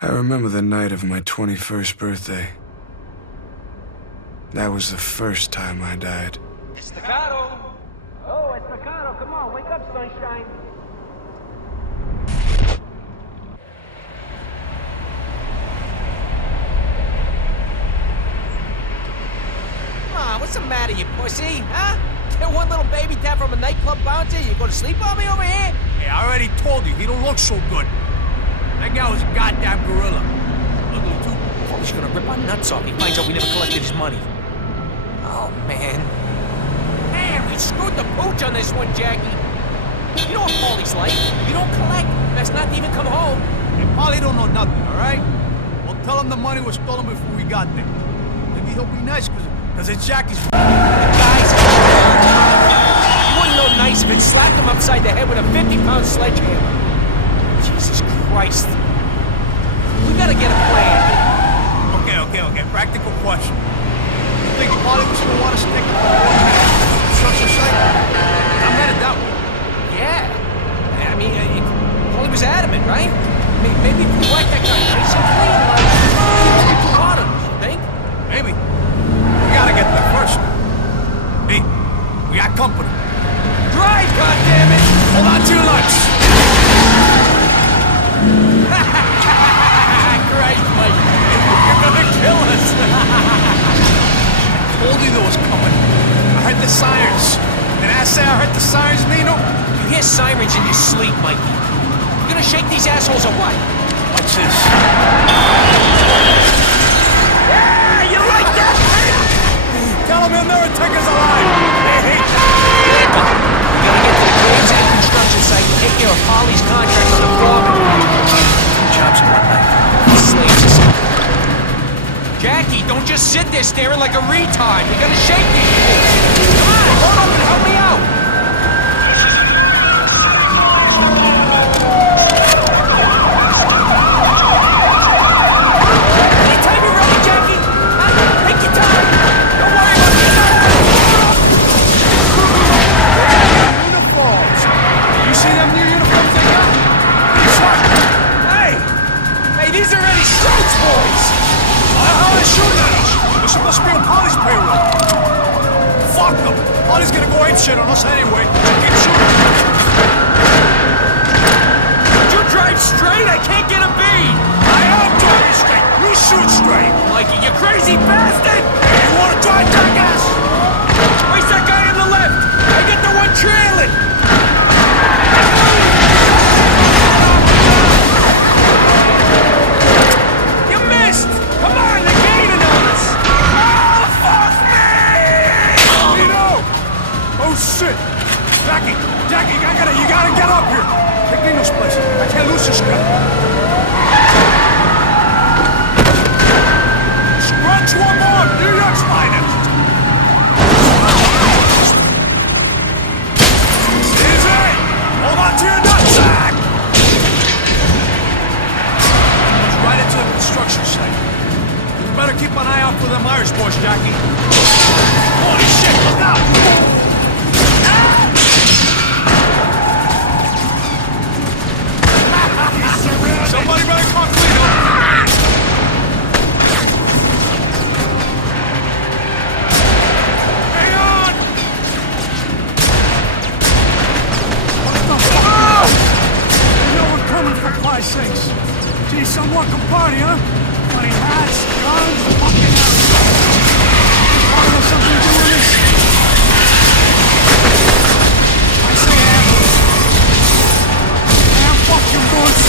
I remember the night of my 21st birthday. That was the first time I died. Staccato! Oh, it's Staccato. Come on, wake up, sunshine. Come on, what's the matter, you pussy? Huh? Get one little baby tap from a nightclub bouncer? You gonna sleep on me over here? Hey, I already told you, he don't look so good. That guy was a goddamn gorilla. Ugly, too. Oh, he's gonna rip our nuts off. He finds out we never collected his money. Oh, man. Man, we screwed the pooch on this one, Jackie. You know what Paulie's like. You don't collect. Best not to even come home. Hey, Paulie don't know nothing, all right? We'll tell him the money was stolen before we got there. Maybe he'll be nice, because it's Jackie's... Guys, you wouldn't know nice if it slapped him upside the head with a 50-pound sledgehammer. Jesus Christ. We gotta get a plan. Okay. Practical question. You think Paulie was gonna want to stick to the construction site? I'm headed that way. Yeah. I mean, Paulie was adamant, right? Maybe if we whack that guy nice and clean, like, too hard on us, you think? Maybe. We gotta get there first. Hey, we got company. Drive, goddammit! Hold on to your lunch. Christ, Mike. You're gonna kill us. I told you there was coming. I heard the sirens. Did I say I heard the sirens, Nino? You hear sirens in your sleep, Mikey. You gonna shake these assholes or what? What's this? Yeah, you like that? Tell him he'll never take us alive. Hey. We gotta get to the Graves End construction site and take care of Polly's contract on the foreman. Jobs in one night. Slaves or something. Jackie, don't just sit there staring like a retard. You gotta shake these things. Come on, hold up and help me out. Anytime you're ready, Jackie. Take your time. Don't worry about Uniforms. You see them new uniforms they got? Hey, these are already Strokes boys. How are they shooting at us? They're supposed to be on Polly's payroll. Fuck them. Polly's gonna go apeshit on us anyway. Keep shooting. Did you drive straight? I can't get a bead. I am driving straight. You shoot straight. Mikey, you crazy bastard! Hey, you wanna drive, jackass? Where's that guy on the left? I get the one trailing! You missed! Come on, they're gaining on us! Oh, fuck me! Nino! Oh, shit! Jackie, you gotta get up here! Take Nino's place. I can't lose this guy. Scrunch one more! New York's finest! Easy! Hold on to your nutsack! It's right into the construction site. You better keep an eye out for them Irish boys, Jackie. Holy shit, look out! Somebody better come clean up! Hang on! What the fuck? You know we're coming for Christ's sakes. Gee, some welcome party, huh? Funny hats, guns, fucking arrows. Probably have something to do with this. I say ambulance. Damn fucking bullets.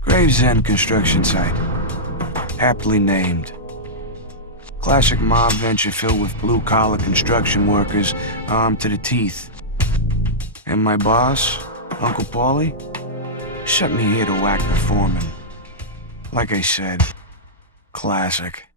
Graves End construction site. Aptly named. Classic mob venture filled with blue-collar construction workers armed to the teeth. And my boss, Uncle Paulie, sent me here to whack the foreman. Like I said, classic.